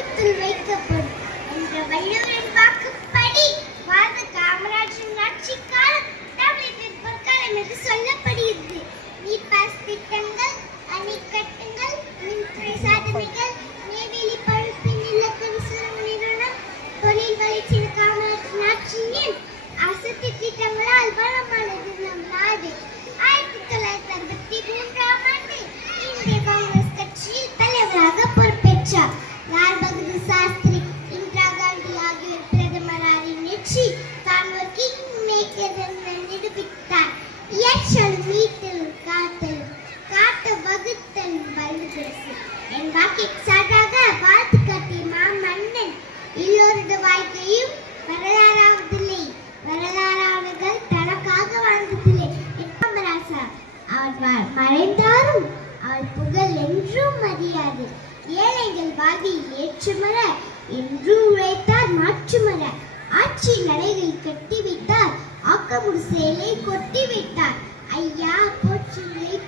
வைக்கப்படும் என்ற வள்ளுவரின் வாக்குப்படி வாழ்ந்த காமராஜரின் ஆட்சி காலம் தமிழகத்தின் பொற்காலம் என்று சொல்லப்படுகிறது. நீர்ப்பாசன திட்டங்கள், அணைக்கட்டுகள், மின்துறை சாதனைகள், நெய்வேலி பழுப்பு நிலக்கரி சுரங்க நிறுவனம், தொழில் வளர்ச்சி காமராஜரின் ஆட்சியின் அசத்து திட்டங்களால் வளமானது நம் நாடு. 1963ஆம் ஆண்டு இந்திய காங்கிரஸ் கட்சியில் தலைவராக பொறுப்பேற்றார். லால் பகதூர் சாஸ்திரி, இந்திரா காந்தி ஆகியோர் பிரதமராக நிறுத்தி தான் ஒரு கிங் மேக்கர் என நிரூபித்தார். இயற்றல், மீட்டல், காத்தல், காட்ட வகுத்தல் வல்லரசு என் வாக்கிற்கு சான்றாக வாழ்த்து காட்டிய மாமன்னன் எல்லோரது வாழ்க்கையும் வரலாறாவதில்லை, வரலாறானவர்கள் தனக்காக வாழ்ந்ததில்லை. காமராசா அவர் மறைந்தாரும் அவர் புகழ் என்றும் அறியாது. ஏழைகள் வாழ்வில் ஏற்றுமர என்றும் உழைத்தார் மாற்றுமர. ஆட்சி நடைகளை கட்டி வைத்தார், ஆக்கமுடு செயலை கொட்டி வைத்தார். ஐயா போற்றுங்களை